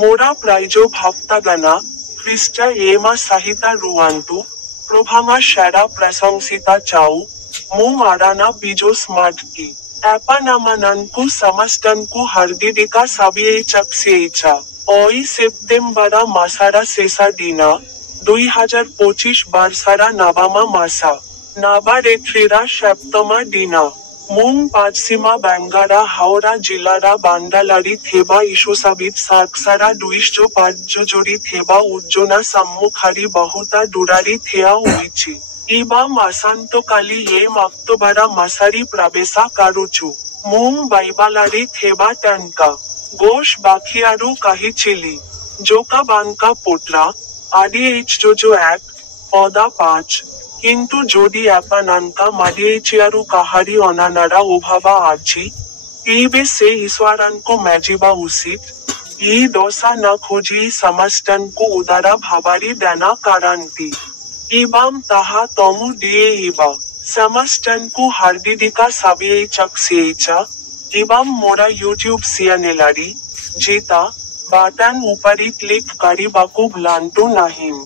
মোরা প্রাইজো ভক্তাগণা, খ্রিস্ট এমা সাহিতা রুয়ান্তু, প্রভাঙা সেরা প্রশংসিতা চাউ, মু মারানা বিজো স্মার্টকি, অ্যাপানামানানকু সমস্তনকু হার্দিদিকা সাবিয়ে চকসিয়েছা, ওই সেপ্টেম্বরা মাসারা সেসা ডিনা, 2025 বারসারা নাবামা মাসা, নাবারেট্রিরা সপ্তমা ডিনা। মুং পাঁচসীমা ব্যাঙ্গারা হাওড়া জিলারা বান্ডালারি থেবা ইসুসাবিত সাকসারা ডুইশো পাঁচজোরি থেবা উজ্জনা সম্মুখারি বহুতা ডুরারি থেয়া উইচি। ইবা মাসান্তকালি অক্টোবরা মাসারি প্রবেশা কারুচু। মুং বাইবালারি থেবা টনকা। গোশ বাখিয়ারু কাহি চিলি। জোকা বানকা পোটরা, আডিএইচ জোজো 1, পদা 5। কিন্তু যদি অ্যাপানানকা মাডিয়েচিয়ারু কাহারি অনানারা ওভাবা আছি, ইবে সে ঈশ্বরানকো ম্যাজিবা উচিত, ই দশা না খোঁজি সমস্তনকো উদারা ভাবারি দেনা কারান্তি। ইবাম তাহা তমু দিয়ে ইবা, সমস্তনকো হার্দিদিকা সাবিয়ে চকসিয়েচা, ইবাম মোরা ইউটিউব সিয়ানেলারি, যেতা, বাটন উপরি ক্লিক কারিবাকু ভ্লান্তু নাহিম।